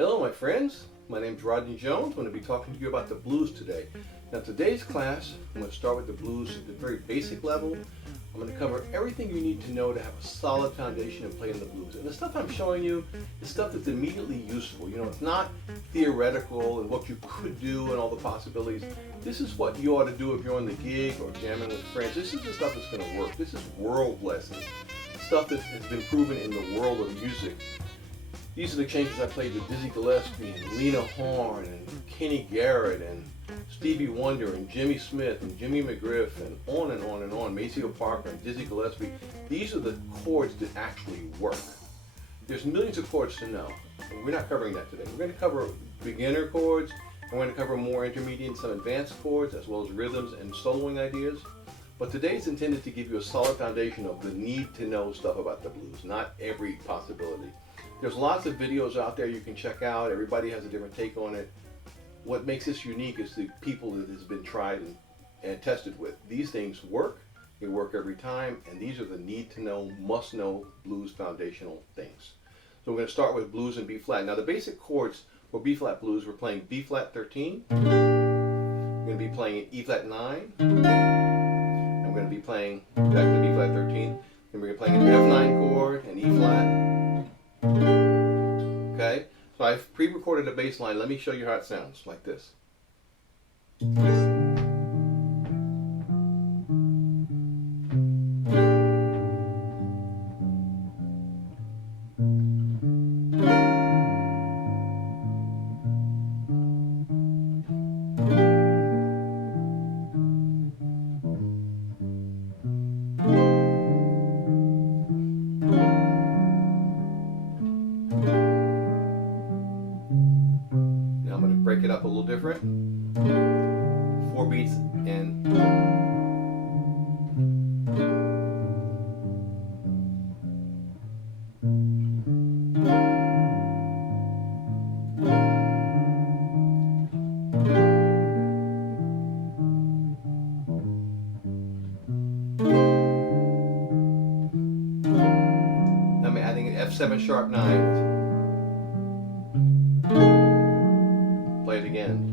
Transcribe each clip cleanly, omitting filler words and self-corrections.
Hello my friends, my name is Rodney Jones. I'm going to be talking to you about the blues today. Now today's class, I'm going to start with the blues at the very basic level. I'm going to cover everything you need to know to have a solid foundation in playing the blues. And the stuff I'm showing you is stuff that's immediately useful. You know, it's not theoretical and what you could do and all the possibilities. This is what you ought to do if you're on the gig or jamming with friends. This is the stuff that's going to work. This is world lessons, stuff that has been proven in the world of music. These are the changes I played with Dizzy Gillespie and Lena Horne and Kenny Garrett and Stevie Wonder and Jimmy Smith and Jimmy McGriff and on and on and on, Maceo Parker and Dizzy Gillespie. These are the chords that actually work. There's millions of chords to know. We're not covering that today. We're going to cover beginner chords, and we're going to cover more intermediate and some advanced chords, as well as rhythms and soloing ideas. But today's intended to give you a solid foundation of the need to know stuff about the blues, not every possibility. There's lots of videos out there you can check out. Everybody has a different take on it. What makes this unique is the people that has been tried and tested with. These things work. They work every time, and these are the need to know, must know blues foundational things. So we're going to start with blues and B flat. Now the basic chords for B flat blues, we're playing B flat 13. We're going to be playing E flat 9. And we're going to be playing back to B flat 13. Then we're going to be playing an F9 chord and E flat. Okay, so I've pre-recorded a bass line. Let me show you how it sounds like this. Break it up a little different. 4 beats and I'm adding an F7 sharp 9. Play it again.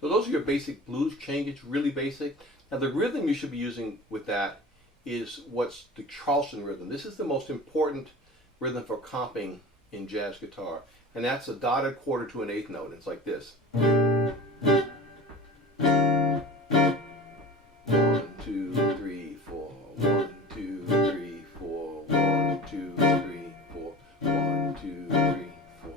So those are your basic blues changes, really basic. Now the rhythm you should be using with that is what's the Charleston rhythm. This is the most important rhythm for comping in jazz guitar. And that's a dotted quarter to an eighth note. It's like this. 1, 2, 3, 4. 1, 2, 3, 4. 1, 2, 3, 4. 1, 2, 3, 4.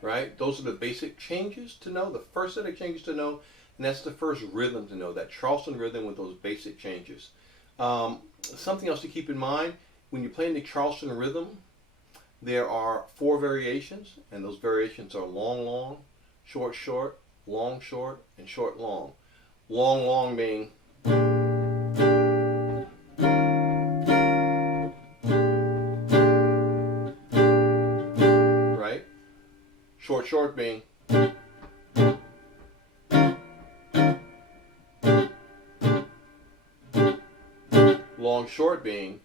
Right? Those are the basic changes to know, the first set of changes to know, and that's the first rhythm to know, that Charleston rhythm with those basic changes. Something else to keep in mind, when you're playing the Charleston rhythm, there are 4 variations, and those variations are long, long, short, short, long, short, and short, long. Long, long being short, short being long, short being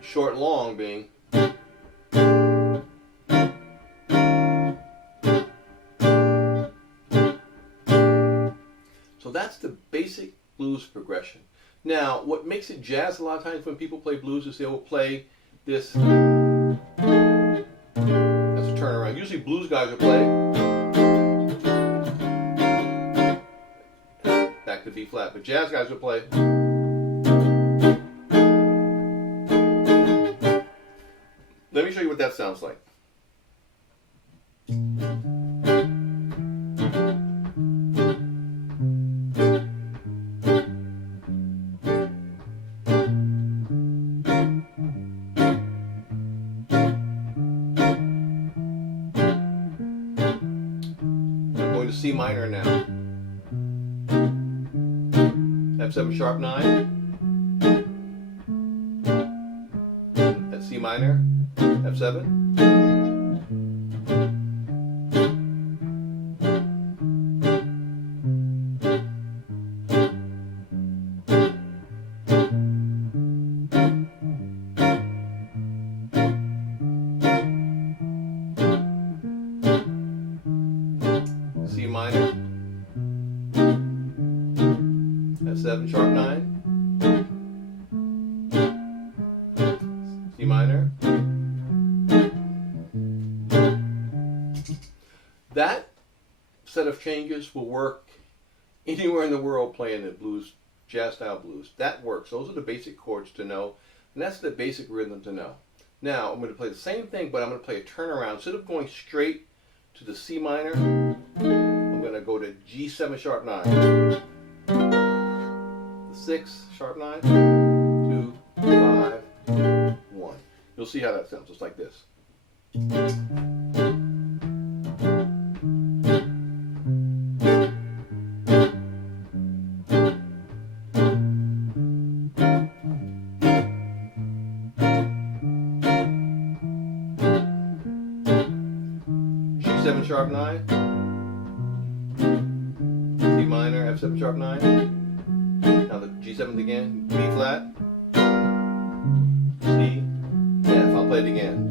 short, long being so that's the basic blues progression. Now, what makes it jazz a lot of times when people play blues is they will play this as a turnaround. Usually blues guys will play back to B flat, but jazz guys will play Let me show you what that sounds like. C minor now. F7 sharp 9. That's C minor. F7. C minor, F7 sharp 9, C minor. That set of changes will work anywhere in the world playing the blues, jazz style blues. That works. Those are the basic chords to know, and that's the basic rhythm to know. Now I'm going to play the same thing, but I'm going to play a turnaround. Instead of going straight to the C minor, I'm going to go to G7 sharp 9, the 6 sharp 9, 2, 5, 1. You'll see how that sounds, just like this. G7 sharp 9, C minor, F7 sharp 9, now the G7th again, B flat, C, F. I'll play it again.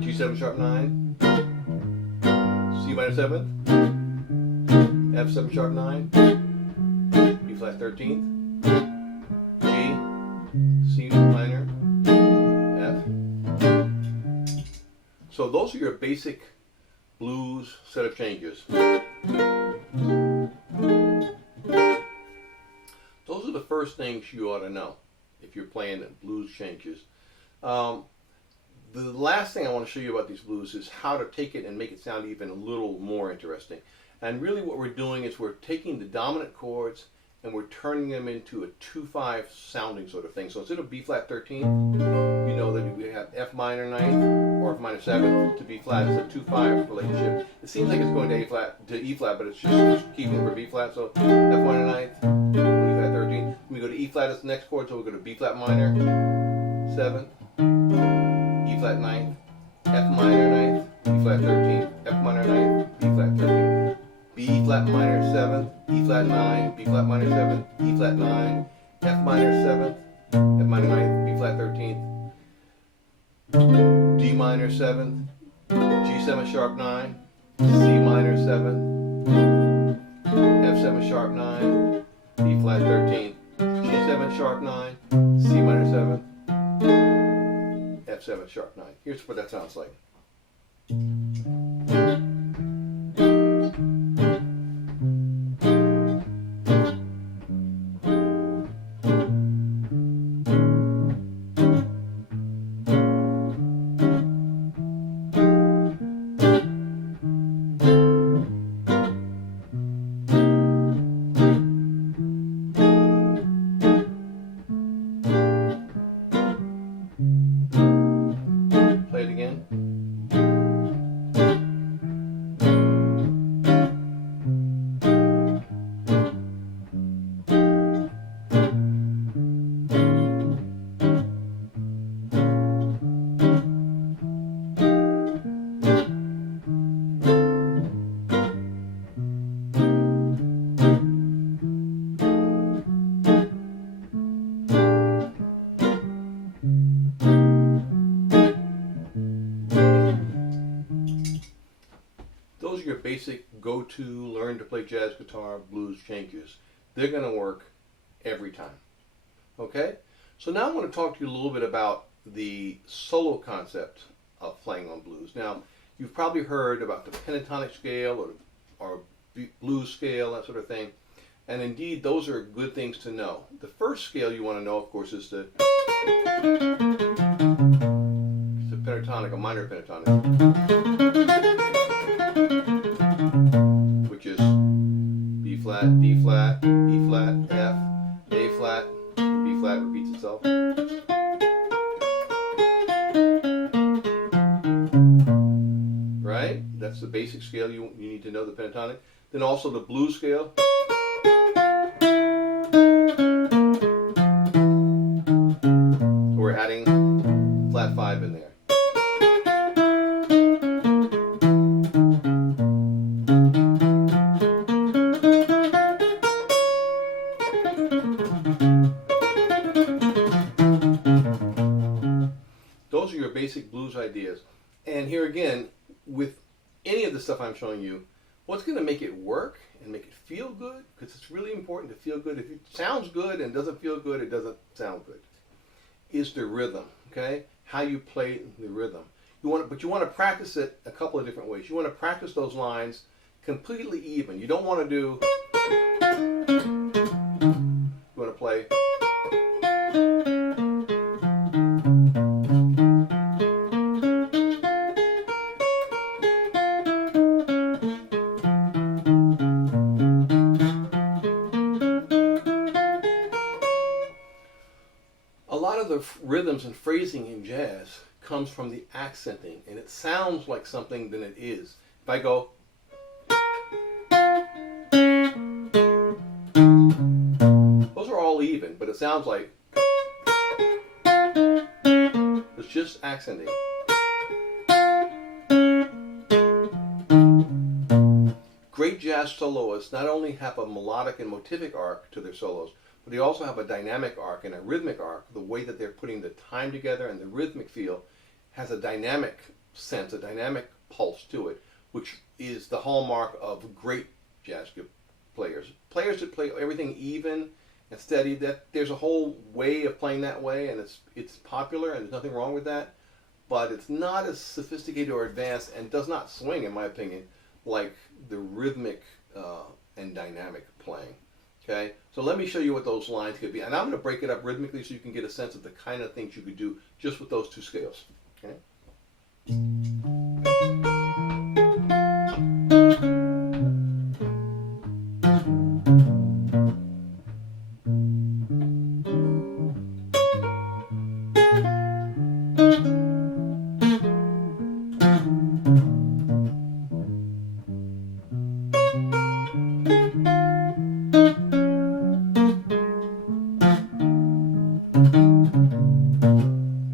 G7 sharp 9, C minor 7th, F7 sharp 9, B flat 13th, G, C minor, F. So those are your basic blues set of changes. Those are the first things you ought to know if you're playing blues changes. The last thing I want to show you about these blues is how to take it and make it sound even a little more interesting. And really what we're doing is we're taking the dominant chords and we're turning them into a 2-5 sounding sort of thing. So instead of B flat 13, you know that we have F minor 9th or F minor 7th to B flat. It's a 2-5 relationship. It seems like it's going to A flat to E flat, but it's just keeping for B flat. So F minor 9th, B flat 13. We go to E flat as the next chord, so we'll go to B flat minor 7th, E flat 9th, F minor 9th, B flat 13th, F minor 9th, B flat 13th, B flat minor 7th, E flat 9, B flat minor 7th, E flat 9, F minor 7th, F minor 9th, B flat 13th, D minor 7th, G7 sharp 9, C minor 7th, F7 sharp 9, B flat 13th, G7 sharp 9, C minor 7th, F7 sharp 9. Here's what that sounds like. Play it again. Those are your basic go-to learn to play jazz guitar blues changes. They're going to work every time. Okay? So now I want to talk to you a little bit about the solo concept of playing on blues. Now, you've probably heard about the pentatonic scale or blues scale, that sort of thing. And indeed, those are good things to know. The first scale you want to know, of course, is the pentatonic, a minor pentatonic, which is B flat, D flat, E flat, F, A flat, B flat repeats itself. Right? That's the basic scale you need to know, the pentatonic. Then also the blues scale. We're adding flat 5 in there. Those are your basic blues ideas. And here again, with any of the stuff I'm showing you, what's going to make it work and make it feel good, because it's really important to feel good. If it sounds good and doesn't feel good, it doesn't sound good, is the rhythm, okay? How you play the rhythm. But you want to practice it a couple of different ways. You want to practice those lines completely even. You don't want to do, you want to play. A lot of the rhythms and phrasing in jazz comes from the accenting, and it sounds like something than it is. If I go, those are all even, but it sounds like it's just accenting. Great jazz soloists not only have a melodic and motivic arc to their solos, but they also have a dynamic arc and a rhythmic arc. The way that they're putting the time together and the rhythmic feel has a dynamic sense, a dynamic pulse to it, which is the hallmark of great jazz players. Players that play everything even and steady, that there's a whole way of playing that way, and it's popular, and there's nothing wrong with that, but it's not as sophisticated or advanced and does not swing, in my opinion, like the rhythmic and dynamic playing. Okay, so let me show you what those lines could be. And I'm going to break it up rhythmically so you can get a sense of the kind of things you could do just with those two scales. Okay.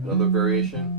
Another variation.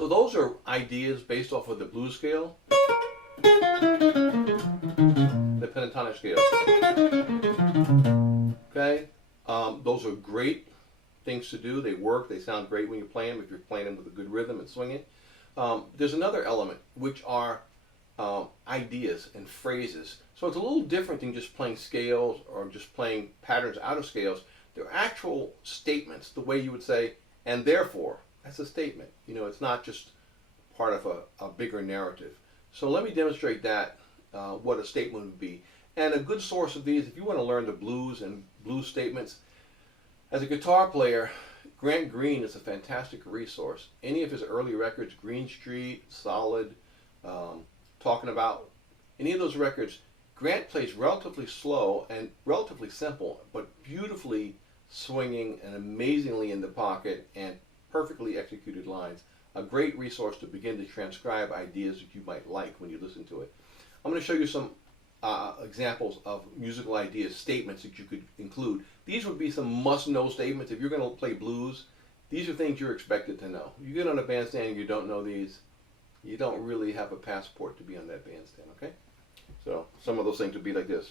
So those are ideas based off of the blues scale, the pentatonic scale. Okay, those are great things to do. They work. They sound great when you play them, if you're playing them with a good rhythm and swinging. There's another element, which are ideas and phrases. So it's a little different than just playing scales or just playing patterns out of scales. They're actual statements, the way you would say, and therefore. That's a statement. You know, it's not just part of a bigger narrative. So let me demonstrate that, what a statement would be. And a good source of these, if you want to learn the blues and blues statements, as a guitar player, Grant Green is a fantastic resource. Any of his early records, Green Street, Solid, Talking About, any of those records, Grant plays relatively slow and relatively simple, but beautifully swinging and amazingly in the pocket and perfectly executed lines. A great resource to begin to transcribe ideas that you might like when you listen to it. I'm going to show you some examples of musical ideas, statements that you could include. These would be some must-know statements. If you're going to play blues, these are things you're expected to know. You get on a bandstand and you don't know these, you don't really have a passport to be on that bandstand, okay? So some of those things would be like this.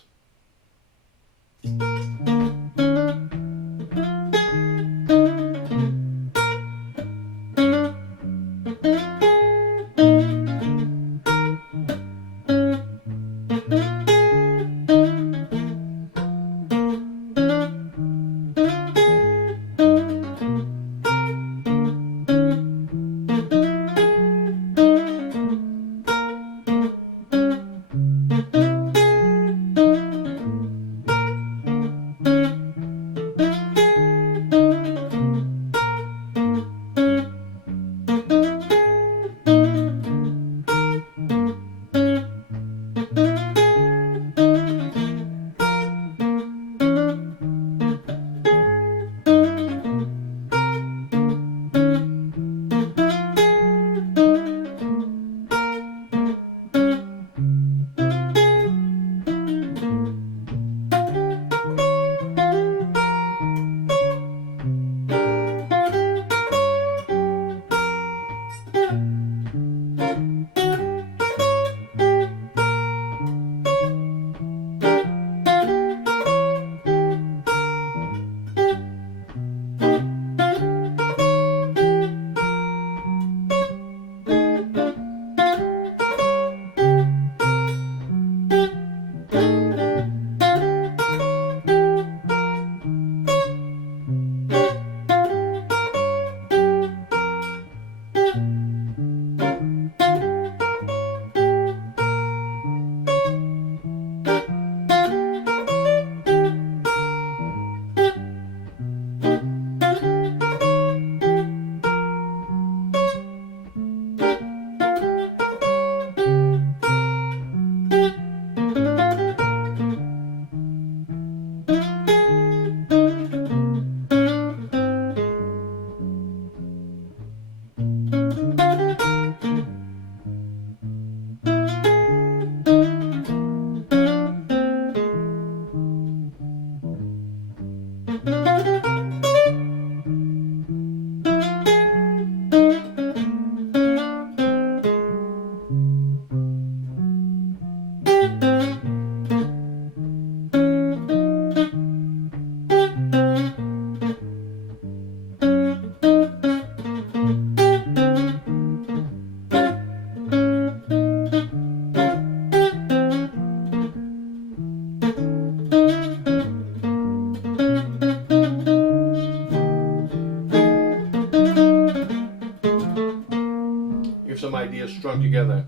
Some ideas strung together.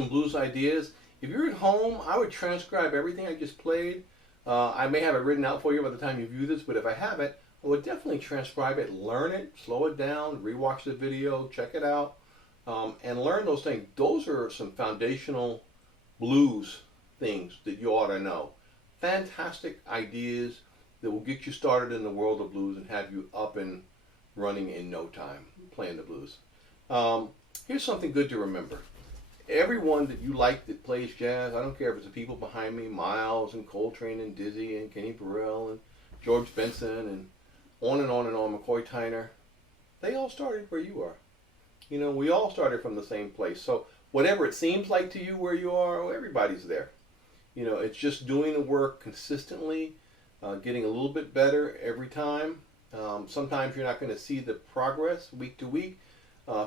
some blues ideas. If you're at home, I would transcribe everything I just played. I may have it written out for you by the time you view this, but if I have it, I would definitely transcribe it, learn it, slow it down, rewatch the video, check it out, and learn those things. Those are some foundational blues things that you ought to know. Fantastic ideas that will get you started in the world of blues and have you up and running in no time playing the blues. Here's something good to remember. Everyone that you like that plays jazz, I don't care if it's the people behind me, Miles and Coltrane and Dizzy and Kenny Burrell and George Benson and on and on and on, McCoy Tyner, they all started where you are. You know, we all started from the same place. So whatever it seems like to you where you are, well, everybody's there. You know, it's just doing the work consistently, getting a little bit better every time. Sometimes you're not going to see the progress week to week.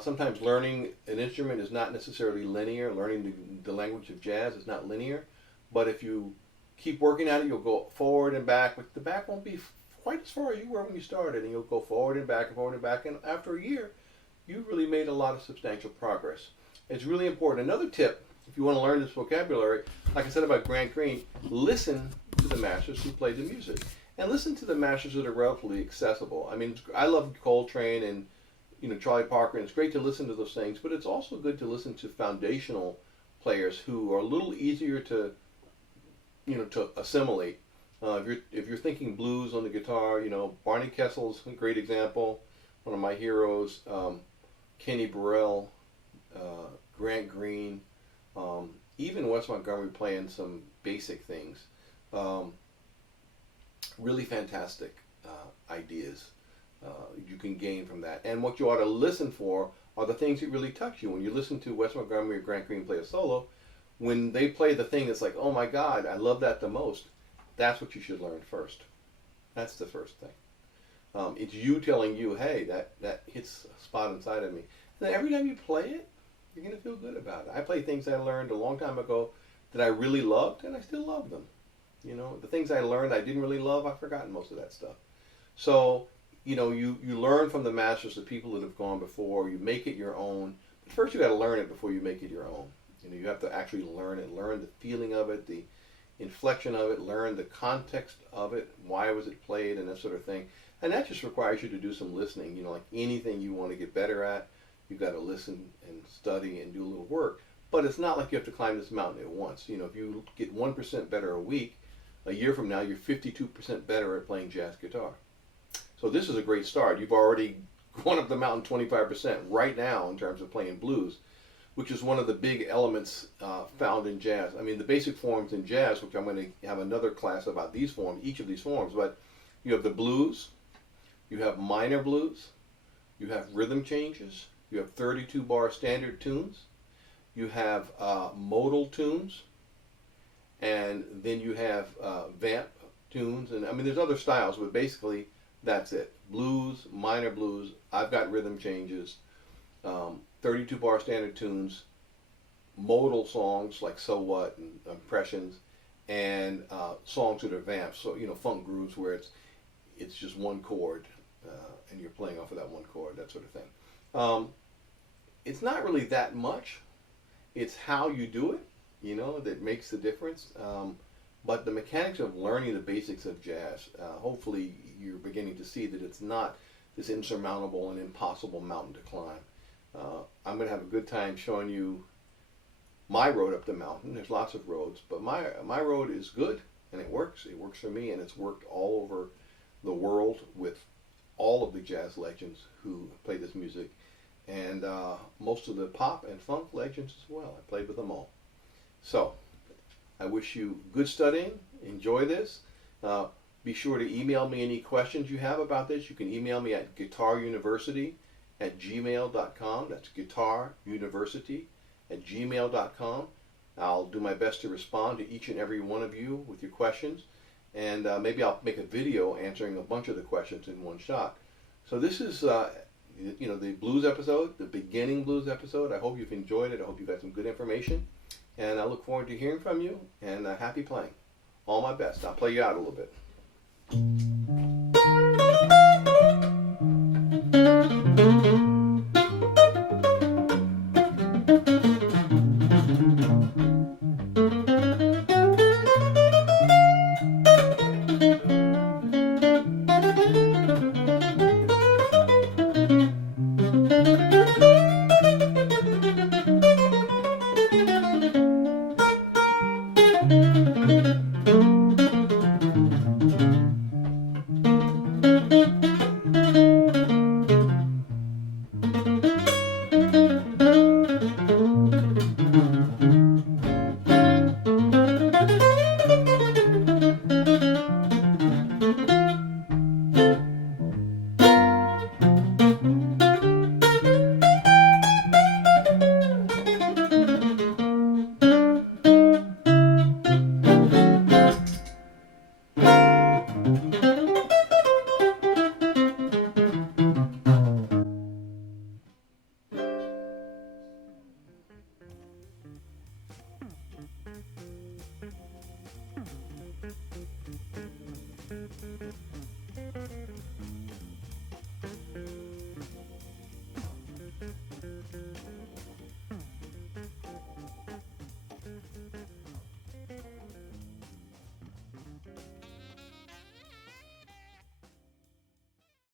Sometimes learning an instrument is not necessarily linear. Learning the language of jazz is not linear. But if you keep working at it, you'll go forward and back. But the back won't be quite as far as you were when you started. And you'll go forward and back and forward and back. And after a year, you really made a lot of substantial progress. It's really important. Another tip, if you want to learn this vocabulary, like I said about Grant Green, listen to the masters who play the music. And listen to the masters that are relatively accessible. I mean, I love Coltrane and Charlie Parker, and it's great to listen to those things, but it's also good to listen to foundational players who are a little easier to assimilate. If you're thinking blues on the guitar, Barney Kessel's a great example, one of my heroes. Kenny Burrell, Grant Green, even Wes Montgomery playing some basic things. Really fantastic ideas you can gain from that. And what you ought to listen for are the things that really touch you. When you listen to Wes Montgomery or Grant Green play a solo, when they play the thing that's like, oh my God, I love that the most, that's what you should learn first. That's the first thing. It's you telling you, hey, that hits a spot inside of me. And then every time you play it, you're going to feel good about it. I play things I learned a long time ago that I really loved, and I still love them. The things I learned I didn't really love, I've forgotten most of that stuff. So, you learn from the masters, the people that have gone before. You make it your own. But first, you got to learn it before you make it your own. You have to actually learn it, learn the feeling of it, the inflection of it, learn the context of it, why was it played, and that sort of thing. And that just requires you to do some listening. Like anything you want to get better at, you've got to listen and study and do a little work. But it's not like you have to climb this mountain at once. If you get 1% better a week, a year from now, you're 52% better at playing jazz guitar. So this is a great start. You've already gone up the mountain 25% right now in terms of playing blues, which is one of the big elements found in jazz. I mean, the basic forms in jazz, which I'm going to have another class about these forms, each of these forms, but you have the blues, you have minor blues, you have rhythm changes, you have 32-bar standard tunes, you have modal tunes, and then you have vamp tunes, and I mean there's other styles, but basically that's it. Blues, minor blues, I've got rhythm changes, 32-bar standard tunes, modal songs like So What and Impressions, and songs that are vamps, so funk grooves where it's just one chord and you're playing off of that one chord, that sort of thing. It's not really that much. It's how you do it, that makes the difference. But the mechanics of learning the basics of jazz, hopefully you're beginning to see that it's not this insurmountable and impossible mountain to climb. I'm going to have a good time showing you my road up the mountain. There's lots of roads, but my road is good and it works. It works for me, and it's worked all over the world with all of the jazz legends who play this music, and most of the pop and funk legends as well. I played with them all. So I wish you good studying. Enjoy this. Be sure to email me any questions you have about this. You can email me at guitaruniversity@gmail.com. That's guitaruniversity@gmail.com. I'll do my best to respond to each and every one of you with your questions. And maybe I'll make a video answering a bunch of the questions in one shot. So this is, the blues episode, the beginning blues episode. I hope you've enjoyed it. I hope you've got some good information. And I look forward to hearing from you, and happy playing. All my best. I'll play you out a little bit.